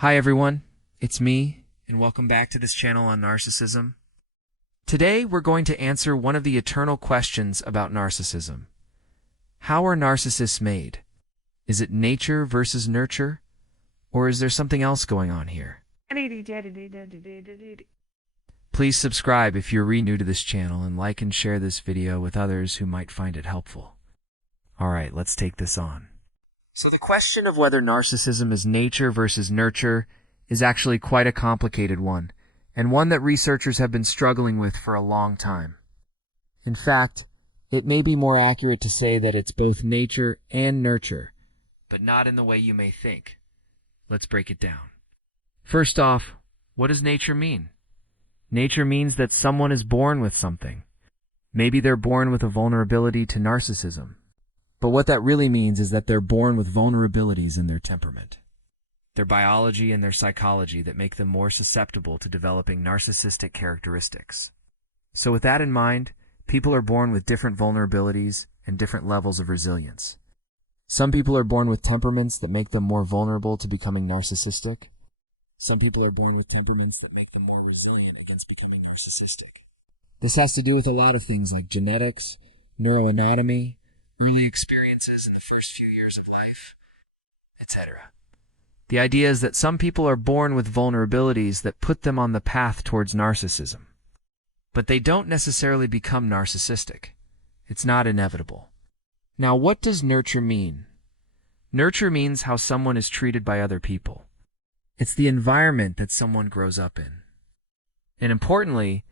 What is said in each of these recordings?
Hi everyone, it's me, and welcome back to this channel on Narcissism. Today we're going to answer one of the eternal questions about narcissism. How are narcissists made? Is it nature versus nurture? Or is there something else going on here? Please subscribe if you're new to this channel and like and share this video with others who might find it helpful. Alright, let's take this on. So the question of whether narcissism is nature versus nurture is actually quite a complicated one, and one that researchers have been struggling with for a long time. In fact, it may be more accurate to say that it's both nature and nurture, but not in the way you may think. Let's break it down. First off, what does nature mean? Nature means that someone is born with something. Maybe they're born with a vulnerability to narcissism. But what that really means is that they're born with vulnerabilities in their temperament, their biology and their psychology that make them more susceptible to developing narcissistic characteristics. So with that in mind, people are born with different vulnerabilities and different levels of resilience. Some people are born with temperaments that make them more vulnerable to becoming narcissistic. Some people are born with temperaments that make them more resilient against becoming narcissistic. This has to do with a lot of things like genetics, neuroanatomy, early experiences in the first few years of life, etc. The idea is that some people are born with vulnerabilities that put them on the path towards narcissism. But they don't necessarily become narcissistic. It's not inevitable. Now, what does nurture mean? Nurture means how someone is treated by other people. It's the environment that someone grows up in. And importantly,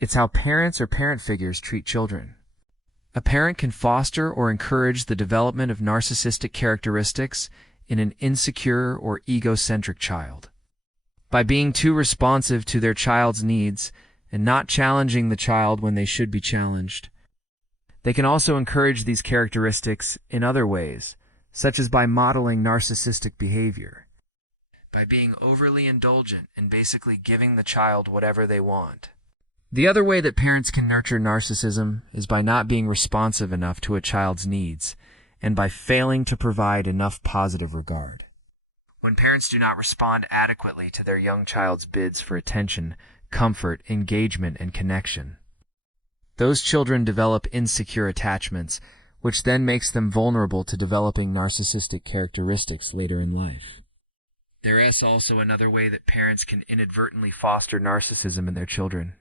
it's how parents or parent figures treat children. A parent can foster or encourage the development of narcissistic characteristics in an insecure or egocentric child. By being too responsive to their child's needs and not challenging the child when they should be challenged, they can also encourage these characteristics in other ways, such as by modeling narcissistic behavior, by being overly indulgent and basically giving the child whatever they want. The other way that parents can nurture narcissism is by not being responsive enough to a child's needs and by failing to provide enough positive regard. When parents do not respond adequately to their young child's bids for attention, comfort, engagement, and connection, those children develop insecure attachments, which then makes them vulnerable to developing narcissistic characteristics later in life. There is also another way that parents can inadvertently foster narcissism in their children,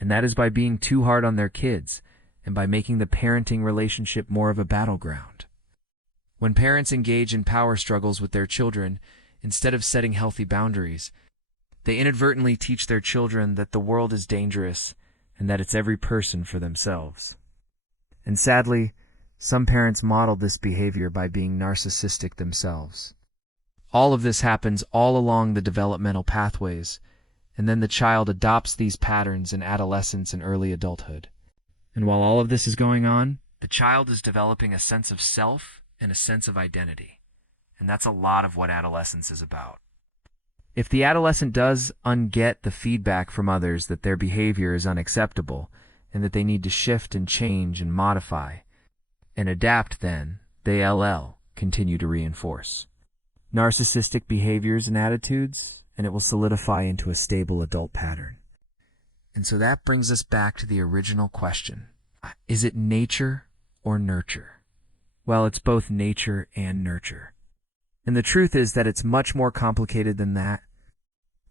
and that is by being too hard on their kids and by making the parenting relationship more of a battleground. When parents engage in power struggles with their children, instead of setting healthy boundaries, they inadvertently teach their children that the world is dangerous and that it's every person for themselves. And sadly, some parents model this behavior by being narcissistic themselves. All of this happens all along the developmental pathways, and then the child adopts these patterns in adolescence and early adulthood. And while all of this is going on, the child is developing a sense of self and a sense of identity. And that's a lot of what adolescence is about. If the adolescent does unget the feedback from others that their behavior is unacceptable and that they need to shift and change and modify and adapt, then they continue to reinforce narcissistic behaviors and attitudes, and it will solidify into a stable adult pattern. And so that brings us back to the original question. Is it nature or nurture? Well, it's both nature and nurture. And the truth is that it's much more complicated than that.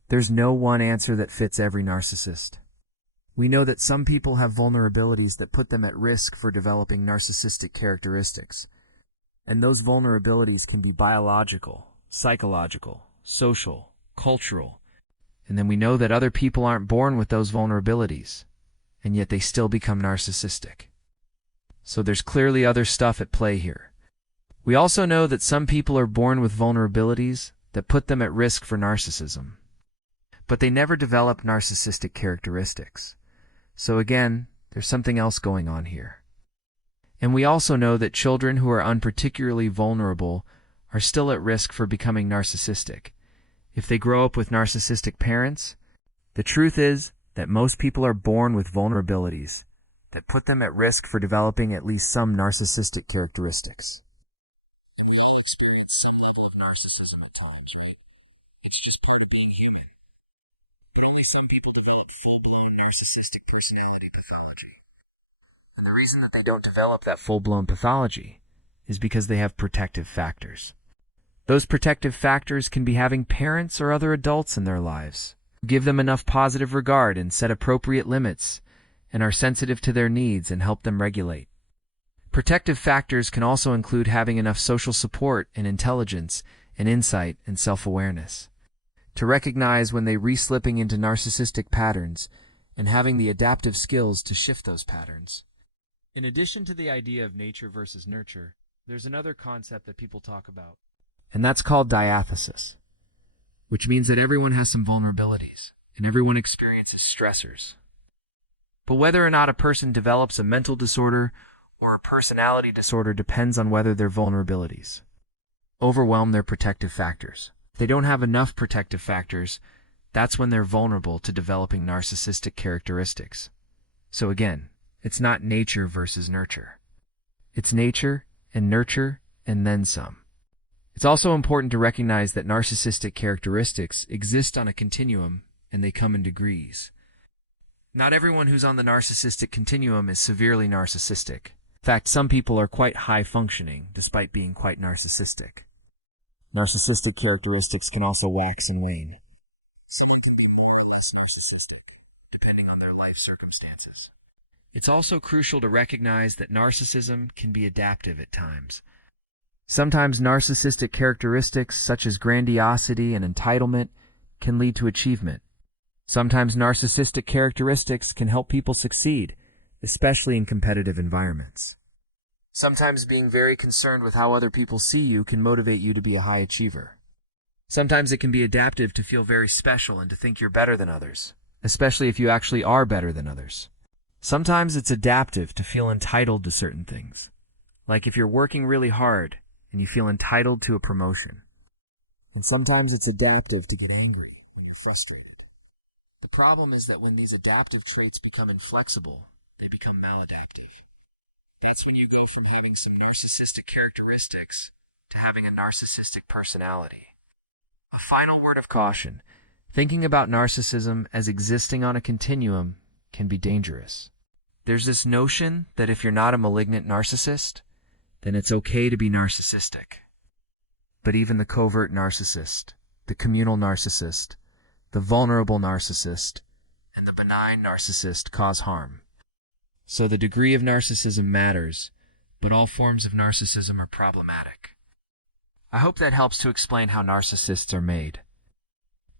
There's no one answer that fits every narcissist. We know that some people have vulnerabilities that put them at risk for developing narcissistic characteristics. And those vulnerabilities can be biological, psychological, social, cultural. And then we know that other people aren't born with those vulnerabilities, and yet they still become narcissistic. So there's clearly other stuff at play here. We also know that some people are born with vulnerabilities that put them at risk for narcissism, but they never develop narcissistic characteristics. So again, there's something else going on here. And we also know that children who are unparticularly vulnerable are still at risk for becoming narcissistic. If they grow up with narcissistic parents, the truth is that most people are born with vulnerabilities that put them at risk for developing at least some narcissistic characteristics. Experience some level of narcissism at times, It's just part of being human. But only some people develop full-blown narcissistic personality pathology. And the reason that they don't develop that full-blown pathology is because they have protective factors. Those protective factors can be having parents or other adults in their lives who give them enough positive regard and set appropriate limits and are sensitive to their needs and help them regulate. Protective factors can also include having enough social support and intelligence and insight and self-awareness to recognize when they re-slipping into narcissistic patterns and having the adaptive skills to shift those patterns. In addition to the idea of nature versus nurture, there's another concept that people talk about, and that's called diathesis, which means that everyone has some vulnerabilities and everyone experiences stressors. But whether or not a person develops a mental disorder or a personality disorder depends on whether their vulnerabilities overwhelm their protective factors. If they don't have enough protective factors, that's when they're vulnerable to developing narcissistic characteristics. So again, it's not nature versus nurture. It's nature and nurture and then some. It's also important to recognize that narcissistic characteristics exist on a continuum and they come in degrees. Not everyone who's on the narcissistic continuum is severely narcissistic. In fact, some people are quite high-functioning despite being quite narcissistic. Narcissistic characteristics can also wax and wane, depending on their life circumstances. It's also crucial to recognize that narcissism can be adaptive at times. Sometimes narcissistic characteristics such as grandiosity and entitlement can lead to achievement. Sometimes narcissistic characteristics can help people succeed, especially in competitive environments. Sometimes being very concerned with how other people see you can motivate you to be a high achiever. Sometimes it can be adaptive to feel very special and to think you're better than others, especially if you actually are better than others. Sometimes it's adaptive to feel entitled to certain things, like if you're working really hard and you feel entitled to a promotion. And sometimes it's adaptive to get angry when you're frustrated. The problem is that when these adaptive traits become inflexible, they become maladaptive. That's when you go from having some narcissistic characteristics to having a narcissistic personality. A final word of caution: thinking about narcissism as existing on a continuum can be dangerous. There's this notion that if you're not a malignant narcissist, then it's okay to be narcissistic. But even the covert narcissist, the communal narcissist, the vulnerable narcissist, and the benign narcissist cause harm. So the degree of narcissism matters, but all forms of narcissism are problematic. I hope that helps to explain how narcissists are made.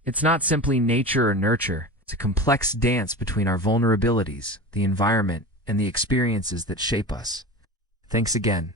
It's not simply nature or nurture. It's a complex dance between our vulnerabilities, the environment, and the experiences that shape us. Thanks again.